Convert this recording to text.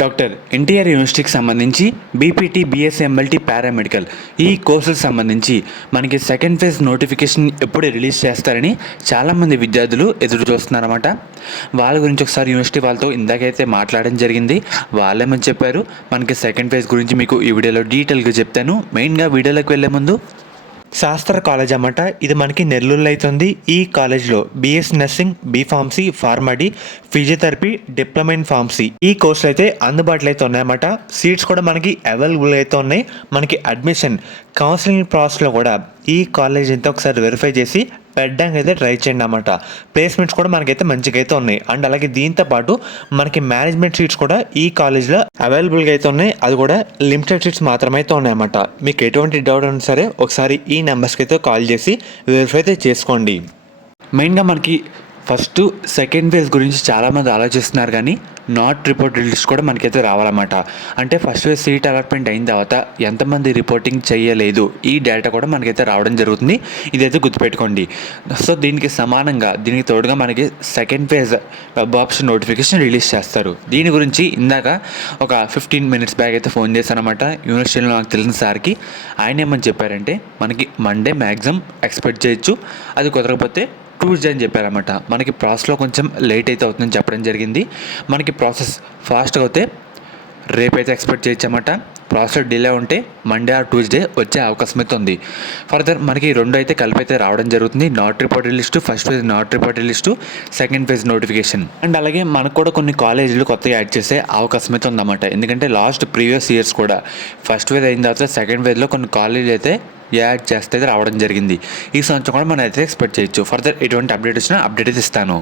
Doctor NTR యూనివర్సిటీకి సంబంధించి BPT, BSc, MLT, paramedical ఈ కోర్సులకు సంబంధించి మనకి సెకండ్ ఫేజ్ నోటిఫికేషన్ ఎప్పుడు రిలీజ్ చేస్తారని చాలామంది విద్యార్థులు ఎదురు చూస్తున్నారన్నమాట. వాళ్ళ గురించి ఒకసారి యూనివర్సిటీ వాళ్ళతో ఇందాకైతే మాట్లాడడం జరిగింది. వాళ్ళేమని చెప్పారు, మనకి సెకండ్ ఫేజ్ గురించి మీకు ఈ వీడియోలో డీటెయిల్గా చెప్తాను. మెయిన్గా వీడియోలోకి వెళ్ళే ముందు శాస్త్ర కాలేజ్ అన్నమాట. ఇది మనకి నెల్లూరులో అవుతుంది. ఈ కాలేజ్లో BS nursing, B Pharmacy, PharmD, physiotherapy, diploma in pharmacy ఈ కోర్సులు అయితే అందుబాటులో అయితే ఉన్నాయన్నమాట. సీట్స్ కూడా మనకి అవైలబుల్ అయితే ఉన్నాయి. మనకి అడ్మిషన్ కౌన్సిలింగ్ ప్రాసెస్లో కూడా ఈ కాలేజ్ అయితే ఒకసారి వెరిఫై చేసి పెట్టడానికి అయితే ట్రై చేయండి అన్నమాట. ప్లేస్మెంట్స్ కూడా మనకైతే మంచిగా అయితే ఉన్నాయి. అండ్ అలాగే దీంతో పాటు మనకి మేనేజ్మెంట్ సీట్స్ కూడా ఈ కాలేజ్లో అవైలబుల్గా అయితే ఉన్నాయి. అది కూడా లిమిటెడ్ సీట్స్ మాత్రమే అయితే ఉన్నాయన్నమాట. మీకు ఎటువంటి డౌట్ ఉన్నా సరే ఒకసారి ఈ నెంబర్స్కి అయితే కాల్ చేసి వెరిఫై అయితే చేసుకోండి. మెయిన్గా మనకి ఫస్ట్ సెకండ్ ఫేజ్ గురించి చాలామంది ఆలోచిస్తున్నారు, కానీ నాట్ రిపోర్టెడ్ లిస్ట్ కూడా మనకైతే రావాలన్నమాట. అంటే ఫస్ట్ ఫేజ్ సీట్ అలాట్మెంట్ అయిన తర్వాత ఎంతమంది రిపోర్టింగ్ చేయలేదు ఈ డేటా కూడా మనకైతే రావడం జరుగుతుంది. ఇదైతే గుర్తుపెట్టుకోండి. సో దీనికి సమానంగా దీనికి తోడుగా మనకి second phase web option notification release చేస్తారు. దీని గురించి ఇందాక ఒక 15 minutes బ్యాక్ అయితే ఫోన్ చేశాను అనమాట యూనివర్సిటీలో నాకు తెలిసిన సార్కి. ఆయన ఏమని చెప్పారంటే మనకి మండే మ్యాక్సిమం ఎక్స్పెక్ట్ చేయొచ్చు, అది కుదరకపోతే ట్యూస్డే అని చెప్పారన్నమాట. మనకి ప్రాసెస్లో కొంచెం లేట్ అయితే అవుతుందని చెప్పడం జరిగింది. మనకి ప్రాసెస్ ఫాస్ట్గా అయితే రేపైతే ఎక్స్పెక్ట్ చేయొచ్చు అన్నమాట. ప్రాసెస్ డిలే ఉంటే మండే ఆర్ ట్యూస్డే వచ్చే అవకాశం అయితే ఉంది. ఫర్దర్ మనకి రెండు అయితే కలిపి అయితే రావడం జరుగుతుంది. Not reported list, first phase not reported list, second phase notification. And అలాగే మనకు కూడా కొన్ని కాలేజీలు కొత్తగా యాడ్ చేసే అవకాశం అయితే ఉందన్నమాట. ఎందుకంటే లాస్ట్ ప్రీవియస్ ఇయర్స్ కూడా ఫస్ట్ ఫేజ్ అయిన తర్వాత సెకండ్ ఫేజ్లో కొన్ని కాలేజీలు అయితే యాడ్ చేస్తే రావడం జరిగింది. ఈ సంవత్సరం కూడా మనం అయితే ఎక్స్పెక్ట్ చేయొచ్చు. ఫర్దర్ ఎటువంటి అప్డేట్ వచ్చినా అప్డేట్ అయితే ఇస్తాను.